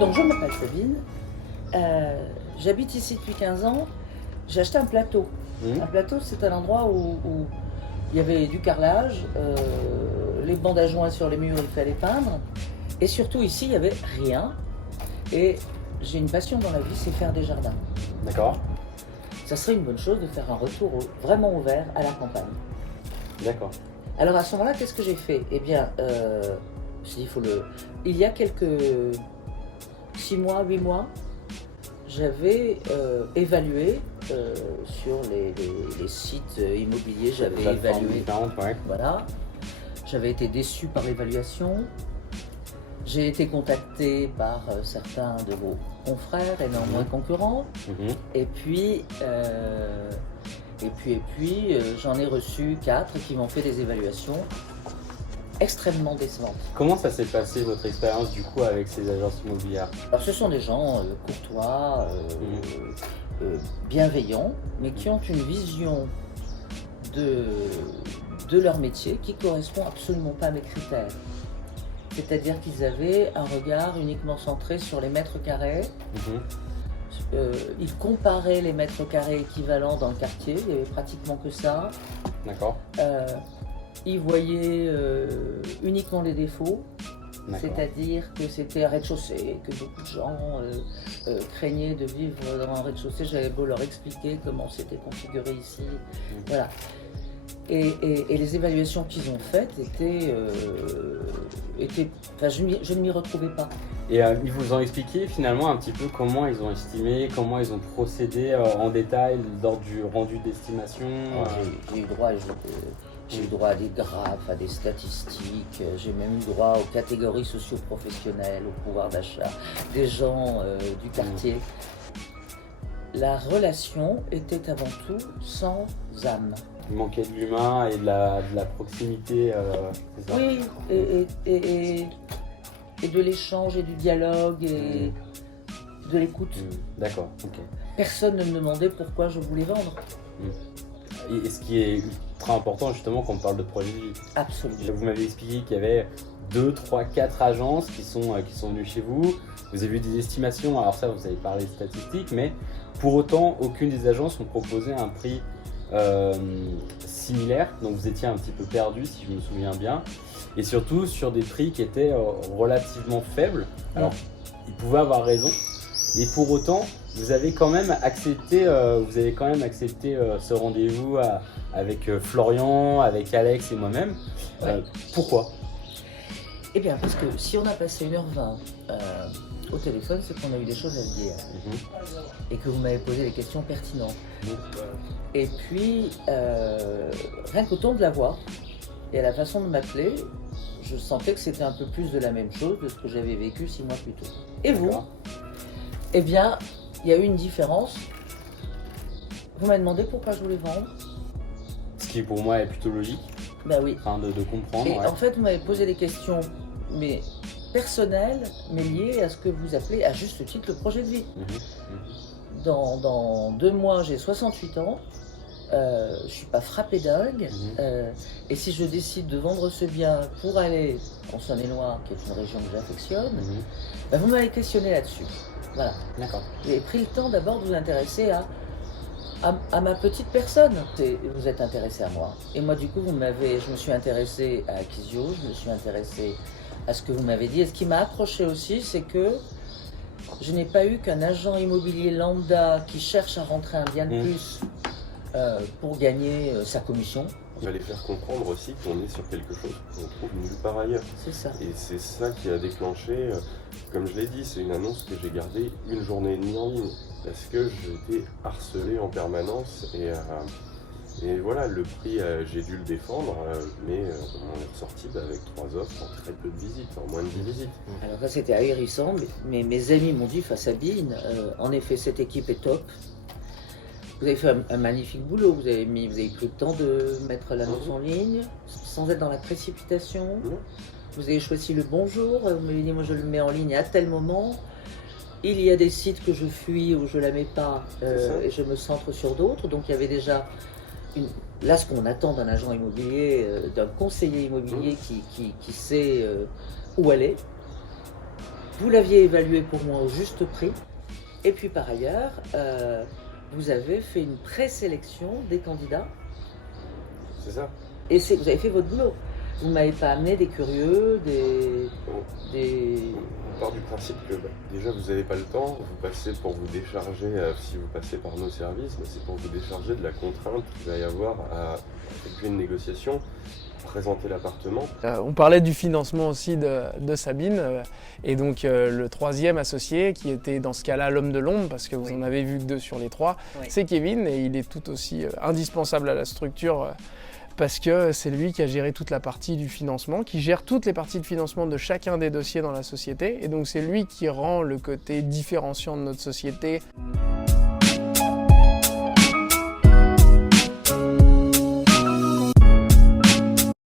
Donc je m'appelle Sabine, j'habite ici depuis 15 ans, j'ai acheté un plateau. Un plateau, c'est un endroit où il y avait du carrelage, les bandes à joints sur les murs, il fallait peindre, et surtout ici il n'y avait rien. Et j'ai une passion dans la vie, c'est faire des jardins. D'accord. Ça serait une bonne chose de faire un retour vraiment ouvert à la campagne. D'accord. Alors à ce moment-là, qu'est-ce que j'ai fait? Eh bien, il y a quelques 6 mois, 8 mois, j'avais évalué sur les sites immobiliers, j'avais évalué. Ouais. Voilà. J'avais été déçu par l'évaluation. J'ai été contacté par certains de vos confrères et néanmoins concurrents. Et puis, j'en ai reçu 4 qui m'ont fait des évaluations extrêmement décevantes. Comment ça s'est passé votre expérience du coup avec ces agences immobilières? Alors, ce sont des gens courtois, bienveillants, mais qui ont une vision de leur métier qui ne correspond absolument pas à mes critères. C'est-à-dire qu'ils avaient un regard uniquement centré sur les mètres carrés. Ils comparaient les mètres carrés équivalents dans le quartier, il n'y avait pratiquement que ça. D'accord. Ils voyaient uniquement les défauts, c'est-à-dire que c'était un rez-de-chaussée, que beaucoup de gens craignaient de vivre dans un rez-de-chaussée. J'avais beau leur expliquer comment c'était configuré ici. Voilà. Et les évaluations qu'ils ont faites étaient enfin, je ne m'y retrouvais pas. Et ils vous ont expliqué finalement un petit peu comment ils ont estimé, comment ils ont procédé en détail lors du rendu d'estimation? J'ai eu droit à des graphes, à des statistiques, j'ai même eu droit aux catégories socio-professionnelles, au pouvoir d'achat des gens du quartier. La relation était avant tout sans âme. Il manquait de l'humain et de la proximité. C'est ça? Oui, et de l'échange et du dialogue et de l'écoute. D'accord, ok. Personne ne me demandait pourquoi je voulais vendre. Et ce qui est ultra important justement quand on parle de projet de vie. Absolument. Vous m'avez expliqué qu'il y avait 2, 3, 4 agences qui sont venues chez vous. Vous avez vu des estimations, alors ça vous avez parlé de statistiques, mais pour autant aucune des agences ont proposé un prix similaire, donc vous étiez un petit peu perdu si je me souviens bien, et surtout sur des prix qui étaient relativement faibles. Alors ils pouvaient avoir raison, et pour autant vous avez quand même accepté, ce rendez-vous avec Florian, avec Alex et moi-même. Pourquoi? Eh bien parce que si on a passé 1h20 au téléphone, c'est qu'on a eu des choses à se dire et que vous m'avez posé des questions pertinentes. Et puis, rien qu'au ton de la voix et à la façon de m'appeler, je sentais que c'était un peu plus de la même chose de ce que j'avais vécu 6 mois plus tôt. Et vous? Eh bien, il y a eu une différence. Vous m'avez demandé pourquoi je voulais vendre. Ce qui pour moi est plutôt logique. Ben oui. Enfin, de comprendre. Et en fait, vous m'avez posé des questions, mais personnelles, mais liées à ce que vous appelez à juste titre le projet de vie. Dans 2 mois, j'ai 68 ans. Je suis pas frappé dingue. Et si je décide de vendre ce bien pour aller en Saône-et-Loire, qui est une région que j'affectionne, ben vous m'avez questionné là-dessus. Voilà. D'accord. J'ai pris le temps d'abord de vous intéresser à ma petite personne. Vous êtes intéressé à moi. Et moi, du coup, je me suis intéressé à Akizio, je me suis intéressé à ce que vous m'avez dit. Et ce qui m'a accroché aussi, c'est que je n'ai pas eu qu'un agent immobilier lambda qui cherche à rentrer un bien de plus pour gagner sa commission. Il fallait faire comprendre aussi qu'on est sur quelque chose qu'on trouve nulle part ailleurs. C'est ça. Et c'est ça qui a déclenché, comme je l'ai dit, c'est une annonce que j'ai gardée 1 journée et demie en ligne. Parce que j'étais harcelé en permanence et voilà, le prix, j'ai dû le défendre, mais on est ressorti avec 3 offres en très peu de visites, en moins de 10 visites. Alors ça c'était ahurissant, mais mes amis m'ont dit face à Sabine, en effet cette équipe est top. Vous avez fait un magnifique boulot, vous avez pris le temps de mettre l'annonce en ligne, sans être dans la précipitation. Vous avez choisi le bon jour, vous m'avez dit moi je le mets en ligne à tel moment. Il y a des sites que je fuis où je ne la mets pas et je me centre sur d'autres. Donc il y avait déjà là ce qu'on attend d'un agent immobilier, d'un conseiller immobilier qui sait où aller. Vous l'aviez évalué pour moi au juste prix. Et puis par ailleurs, vous avez fait une présélection des candidats. C'est ça. Et vous avez fait votre boulot. Vous ne m'avez pas amené des curieux, des... On part du principe que déjà vous n'avez pas le temps, vous passez pour vous décharger, si vous passez par nos services, mais c'est pour vous décharger de la contrainte qu'il va y avoir à effectuer une négociation, présenter l'appartement. On parlait du financement aussi de Sabine, et donc le troisième associé, qui était dans ce cas-là l'homme de l'ombre, parce que vous en avez vu que 2 sur les 3, c'est Kevin, et il est tout aussi indispensable à la structure, parce que c'est lui qui a géré toute la partie du financement, qui gère toutes les parties de financement de chacun des dossiers dans la société, et donc c'est lui qui rend le côté différenciant de notre société.